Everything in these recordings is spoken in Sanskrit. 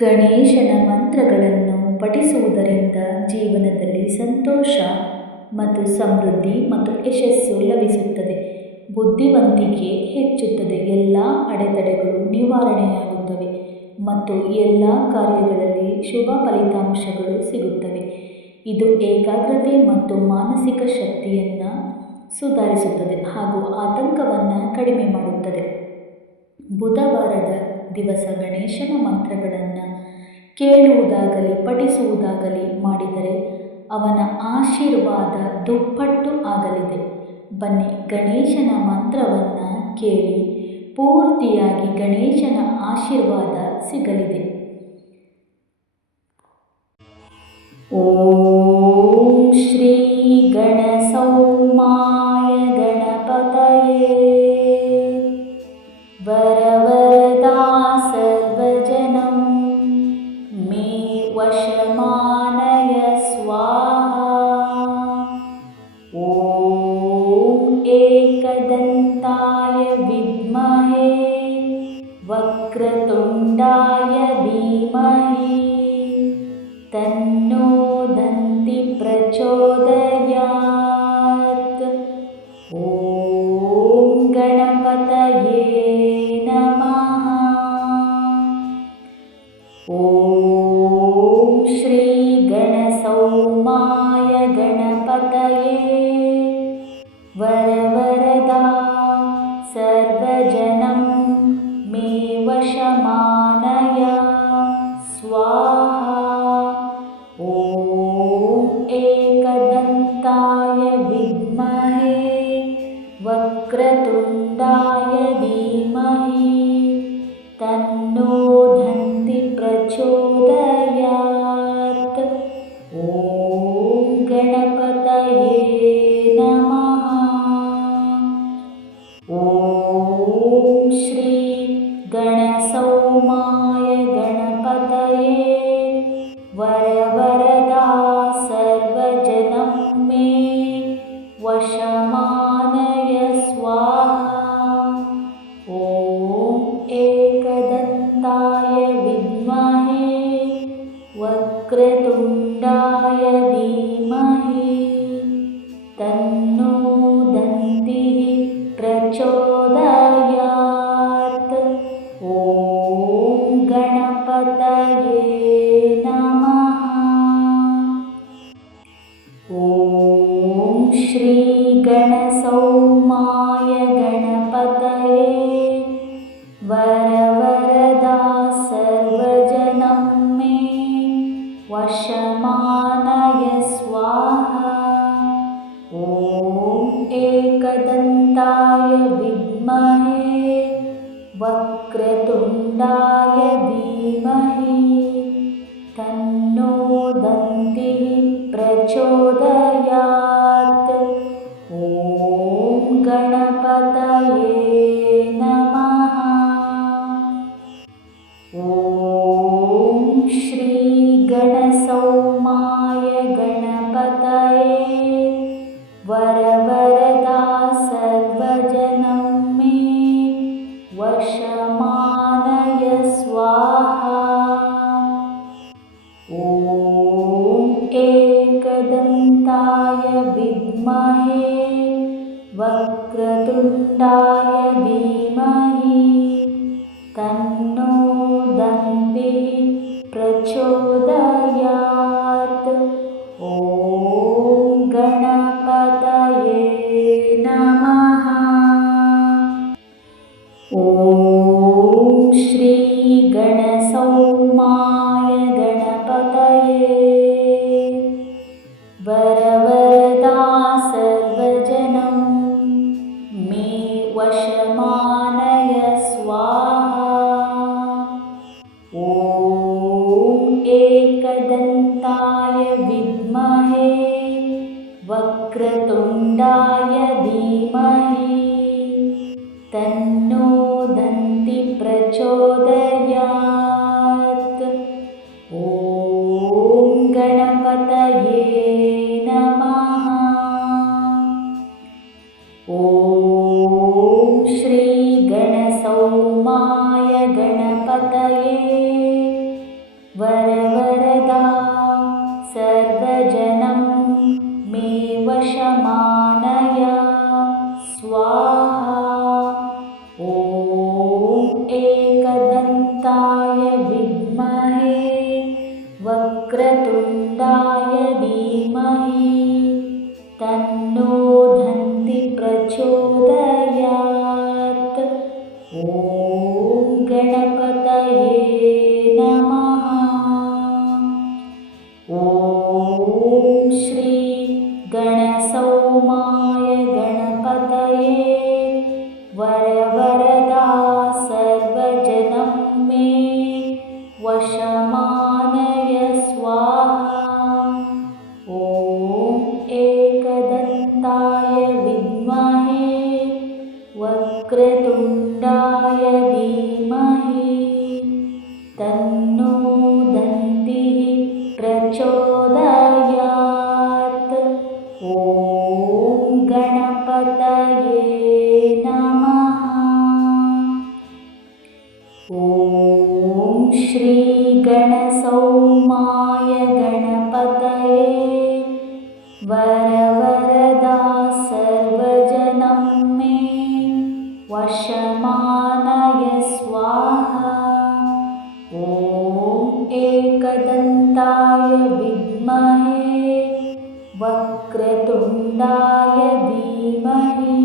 ಗಣೇಶನ ಮಂತ್ರಗಳನ್ನು ಪಠಿಸುವುದರಿಂದ ಜೀವನದಲ್ಲಿ ಸಂತೋಷ ಮತ್ತು ಸಮೃದ್ಧಿ ಮತ್ತು ಯಶಸ್ಸು ಲಭಿಸುತ್ತದೆ. ಬುದ್ಧಿವಂತಿಕೆ ಹೆಚ್ಚುತ್ತದೆ. ಎಲ್ಲ ಅಡೆತಡೆಗಳು ನಿವಾರಣೆಯಾಗುತ್ತವೆ ಮತ್ತು ಎಲ್ಲ ಕಾರ್ಯಗಳಲ್ಲಿ ಶುಭ ಫಲಿತಾಂಶಗಳು ಸಿಗುತ್ತವೆ. ಇದು ಏಕಾಗ್ರತೆ ಮತ್ತು ಮಾನಸಿಕ ಶಕ್ತಿಯನ್ನು ಸುಧಾರಿಸುತ್ತದೆ ಹಾಗೂ ಆತಂಕವನ್ನು ಕಡಿಮೆ ಮಾಡುತ್ತದೆ. ಬುಧವಾರದ ದಿವಸ ಗಣೇಶನ ಮಂತ್ರಗಳನ್ನು ಕೇಳುವುದಾಗಲಿ ಪಠಿಸುವುದಾಗಲಿ ಮಾಡಿದರೆ ಅವನ ಆಶೀರ್ವಾದ ದುಪ್ಪಟ್ಟು ಆಗಲಿದೆ. ಬನ್ನಿ, ಗಣೇಶನ ಮಂತ್ರವನ್ನು ಕೇಳಿ ಪೂರ್ತಿಯಾಗಿ ಗಣೇಶನ ಆಶೀರ್ವಾದ ಸಿಗಲಿದೆ. ಓಂ ಶ್ರೀ ಗಣಸೌಮ್ಯಾಯ ಗಣಪತಯೇ ವರವರದಾ ಸರ್ವಜನಂ ಮೇ ವಶಮಾನಯ ಸ್ವಾಹಾ. ಓಂ ಏಕದಂತಾಯ ವಿದ್ಮಹೇ ವಕ್ರತುಂಡಾಯ ಧೀಮಹಿ ತನ್ನೋ ದಂತಿ ಪ್ರಚೋದಯಾತ್. ಓಂ ಗಣಪತಯೇ ನಮಃ. ಓಂ ಶ್ರೀ ಗಣಸೌಮ್ಯಾಯ ಗಣಪತಯೇ ವರವರದಾ ಸರ್ವಜನಂ ಮೇ ವಶಮಾನಯ ಸ್ವಾಹಾ. ಓಂ ಏಕದಂತಾಯ ವಿದ್ಮಹೇ ವಕ್ರತುಂಡಾಯ ಧೀಮಹಿ ತನ್ನೋ ದಂತಿ ಪ್ರಚೋದಯಾತ್. ಓಂ ಗಣಪತಯೇ ನಮಃ. ಓಂ ಶ್ರೀ ಗಣಸೌಮ್ಯಾಯ ಗಣಪತಯೇ ವರವರದಾ ಸರ್ವಜನಂ ಮೇ ವಶಮಾನಯ ಸ್ವಾಹಾ. ಓಂ ಏಕದಂತಾಯ ವಿದ್ಮಹೇ ವಕ್ರತುಂಡಾಯ ಧೀಮಹಿ ತನ್ನೋ ದಂತಿ ಪ್ರಚೋದಯಾತ್. ಓಂ ಗಣಪತಯೇ ನಮಃ. ಓಂ ಶ್ರೀ ಗಣಸೌಮ್ಯಾಯ ಗಣಪತಯೇ ವರವರದಾ ಸರ್ವಜನಂ ಮೇ ವಶಮಾನಯ ಸ್ವಾಹಾ. ಓಂ ಏಕದಂತಾಯ ವಿದ್ಮಹೇ ವಕ್ರತುಂಡಾಯ ಧೀಮಹಿ ತನ್ನೋ ದಂತಿ ಪ್ರಚೋದಯಾತ್. ಓಂ ಗಣಪತಯೇ ನಮಃ. ಓಂ ಶ್ರೀ ಗಣಸೌಮ್ಯಾಯ ಗಣಪತಯೇ ವರವರದಾ ಸರ್ವಜನಂ ಮೇ ವಶಮಾನಯ ಸ್ವಾಹಾ. ಓಂ ಏಕದಂತಾಯ ವಿದ್ಮಹೇ ವಕ್ರತುಂಡಾಯ ಧೀಮಹಿ ತನ್ನೋ ದಂತಿ ಪ್ರಚೋದಯಾತ್. ಓಂ ಗಣಪತಯೇ ನಮಃ. ಓಂ ಶ್ರೀ ಗಣಸೌಮ್ಯಾಯ ಗಣಪತಯೇ ವರವರದಾ ಸರ್ವಜನಂ ಮೇ ವಶಮಾನಯ ಸ್ವಾಹಾ. ಓಂ ಏಕದಂತಾಯ ವಿದ್ಮಹೇ ವಕ್ರತುಂಡಾಯ ಧೀಮಹಿ ತನ್ನೋ ದಂತಿ ಪ್ರಚೋದಯಾತ್. ಓಂ ಗಣಪತಯೇ ನಮಃ. ಓಂ ಶ್ರೀ ಗಣಸೌಮ್ಯಾಯ ಗಣಪತಯೇ विद्महे वक्रतुण्डाय धीमहि तन्नो दन्ति प्रचोदयात्। ॐ गणपतये नमः। ॐ श्री गणसौमाय गणपतये वरवरदा सर्वजनं मे वशमानय स्वाहा। ॐ एकदन्ताय विद्महे वक्रतुण्डाय धीमहि तन्नो दन्तिः प्रचोदयात्। ॐ गणपतये नमः। ॐ श्री गणसौमाय गणपतये वरवरदा सर्वजनं मे वशमानय स्वाहा। ॐ एकदन्ताय विद्महे वक्रतुण्डाय धीमहि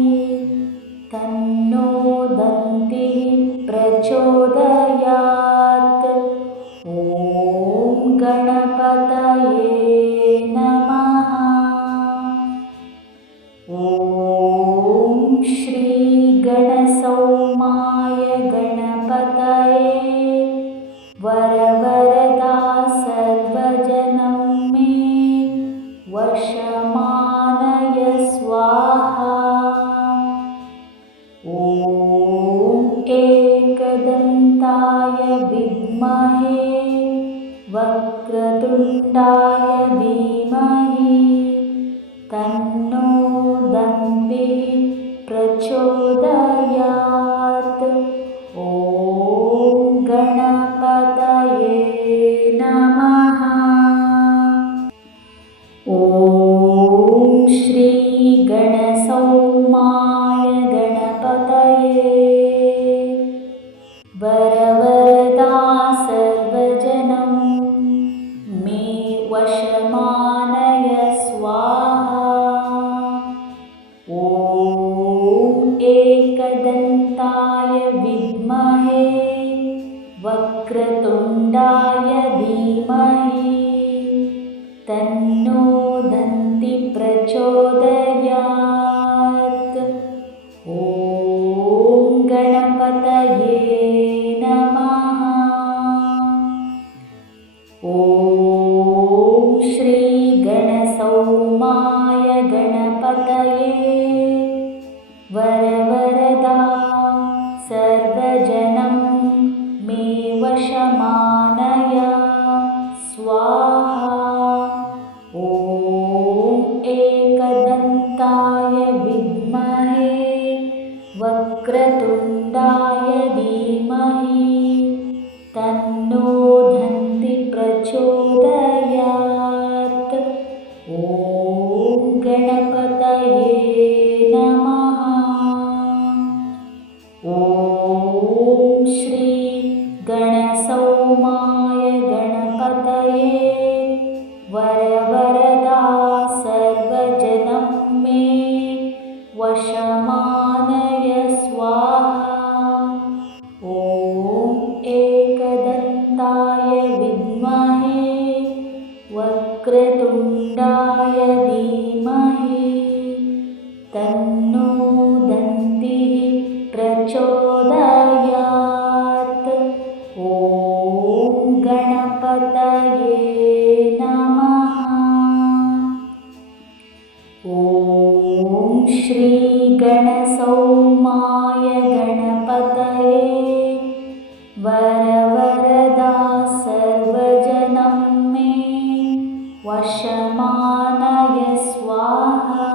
तन्नो दन्तिः प्रचोदयात्। ॐ गणपतये नमः। ॐ श्री गणसौमाय गणपतये वरवरदा सर्वजनं मे वशमानय स्वाहा। ॐ एकदन्ताय विद्महे वक्रतुण्डाय धीमहि तन्नो दन्तिः प्रचोदयात्। ॐ गणपतये नमः। ॐ श्री गणसौमाय गणपतये वरवरदा सर्वजनं मे वशमानय स्वाहा। ॐ एकदन्ताय विद्महे वक्रतुण्डाय धीमहि तन्नो दन्ति प्रचोदयात्। ॐ गणपतये नमः। ॐ श्री गणसौमाय गणपतये वरवरदा सर्वजनं मे वशमानय स्वाहा। ॐ एकदन्ताय विद्महे वक्रतुण्डाय धीमहि तन्नो दन्ति प्रचोदयात्। ॐ गणपतये नमः। ॐ श्री गणसौमाय गणपतये वरवरदा सर्वजनं मे वशमानय स्वाहा। ॐ एकदन्ताय विद्महे वक्रतुण्डाय धीमहि तन्नो दन्तिः प्रचोदयात्। ॐ गणपतये नमः। ॐ श्री गणसौमाय गणपतये वरवरदा सर्वजनं मे वशमानय स्वाहा।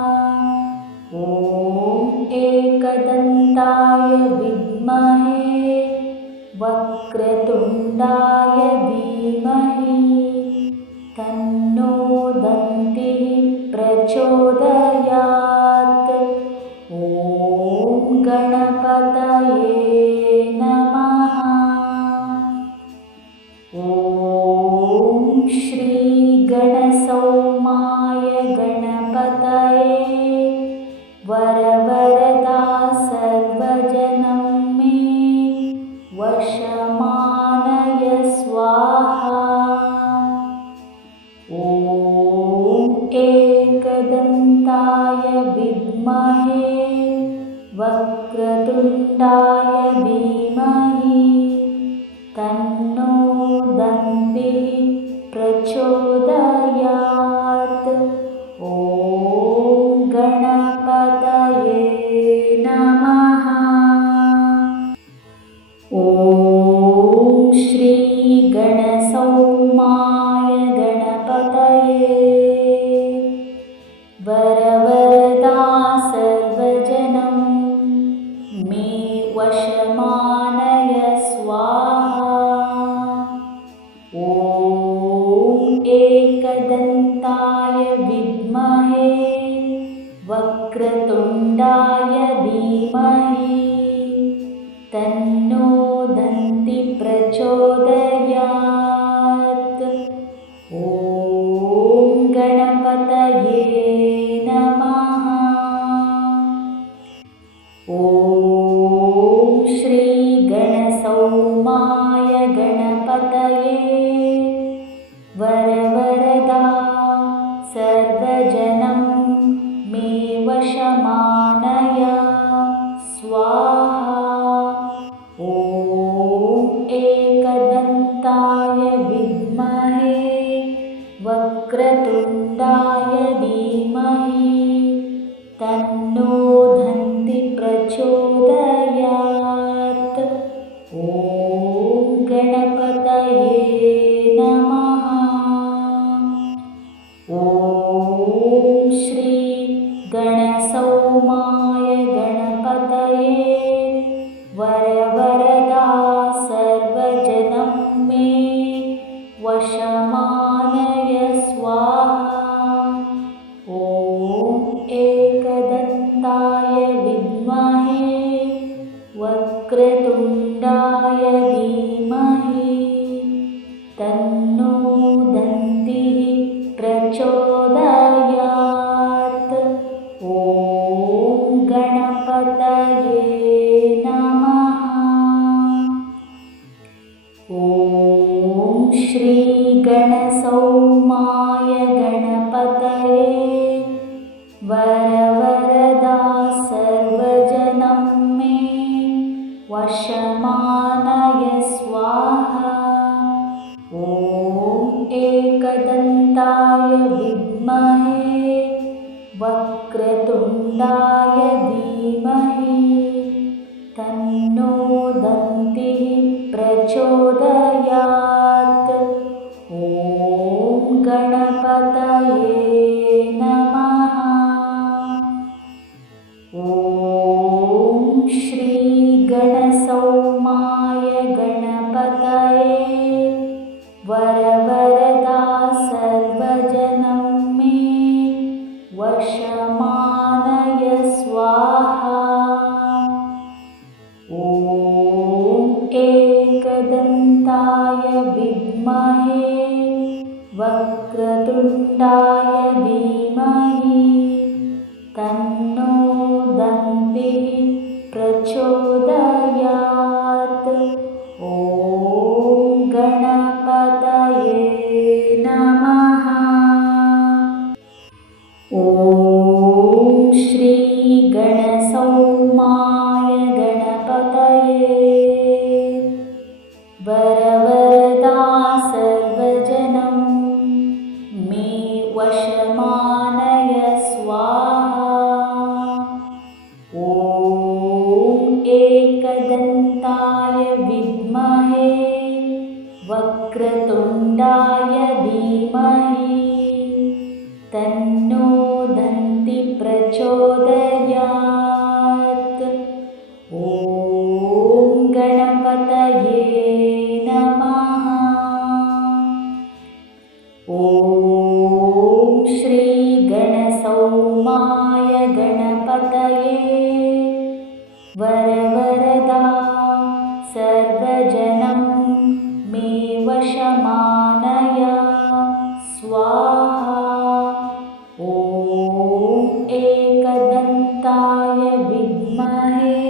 ॐ एकदन्ताय विद्महे वक्रतुण्डाय धीमहि तन्नो ॐ श्री गणसौमाय गणपतये वरवरदा सर्वजनं मे वशमानय स्वाहा। ॐ एकदन्ताय विद्महे वक्रतुण्डाय धीमहि तन्नो दन्तिः प्रचोदयात्। ॐ गणपतये नमः। ॐ श्री गणसौमाय गणपतये वरवरदा सर्वजनं मे वशमानय स्वाहा। ॐ एकदन्ताय विद्महे वक्रतुण्डाय धीमहि तन्नो दन्ति प्रचोदयात्। ॐ गणपतये नमः। ॐ श्री गणसौमाय गणपतये वरवरदा सर्वजनं मे वशमानय स्वाहा। ॐ एकदन्ताय विद्महे वक्रतुण्डाय धीमहि तन्नो दन्ति प्रचोदयात्। ॐ गणपतये नमः। ॐ श्री गणसौमाय गणपतये वरवरदा सर्वजनं मे वशमानय स्वाहा। ॐ एकदन्ताय विद्महे वक्रतुण्डाय धीमहि तन्नो दन्तिः प्रचोदयात्। ॐ गणपतये नमः। ॐ श्री गणसौमाय गणपतये वरवरदा सर्वजनं मे वशमानय स्वाहा। ॐ एकदन्ताय विद्महे वक्रतुण्डाय धीमहि तन्नो दन्तिः प्रचोदयात्। ॐ गणपतये नमः। ॐ श्री गणसौमाय गणपतये वरवरदा सर्वजनं मे वशमानय स्वाहा। ॐ एकदन्ताय विद्महे वक्रतुण्डाय धीमहि तन्नो दन्तिः प्रचोदयात्। ॐ गणपतये नमः। ॐ श्री गणसौमाय गणपतये वरवरदा सर्वजनं मे वशमानय स्वाहा। ॐ एकदन्ताय विद्महे वक्रतुण्डाय धीमहि तन्नो दन्ति प्रचोदयात्। ॐ गणपतये नमः। ॐ श्री गणसौमाय गणपतये वरवरदा सर्वजनं मे वश वशमानय स्वाहा। ॐ एकदन्ताय विद्महे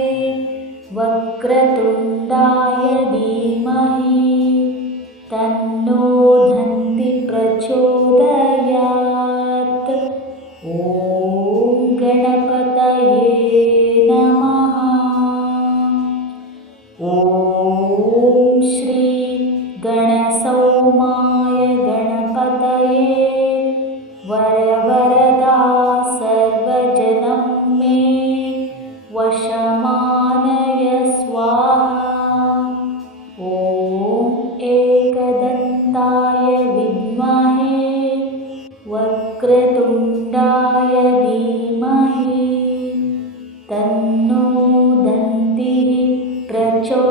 वक्रतुण्डाय धीमहि तन्नो दन्ति प्रचोदयात्। ॐ गणपतये नमः। ॐ श्री गणसौमाय गणपतये वरवरदा सर्वजनं मे वशमानय स्वाहा। ॐ एकदन्ताय विद्महे वक्रतुण्डाय धीमहि तन्नो दन्तिः प्रचोदयात्।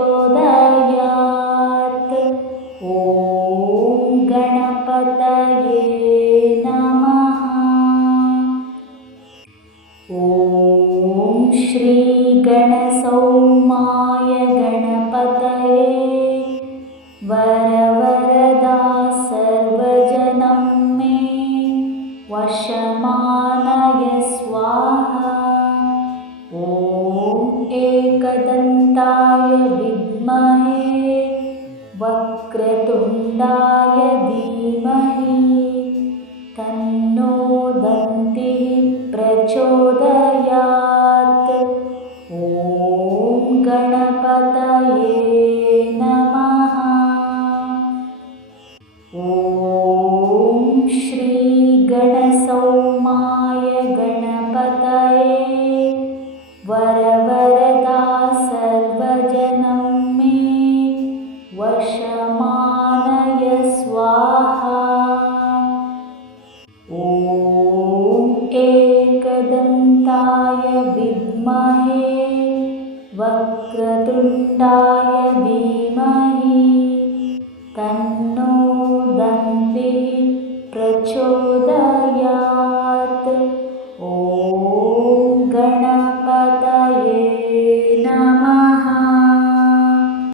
ॐ गणपतये नमः। ॐ श्री गणसौमाय गणपतये वरवरदा सर्वजनं मे वशमानय स्वाहा। ॐ एकदन्ताय विद्महे वक्रतुण्डाय धीमहि तन्नो दन्तिः प्रचोदयात्। ॐ गणपतये नमः। ॐ श्री गणसौमाय गणपतये वरवरदा सर्वजनं मे वशमानय स्वाहा। ॐ एकदन्ताय विद्महे वक्रतुण्डाय धीमहि तन्नो दन्तिः प्रचोदयात्।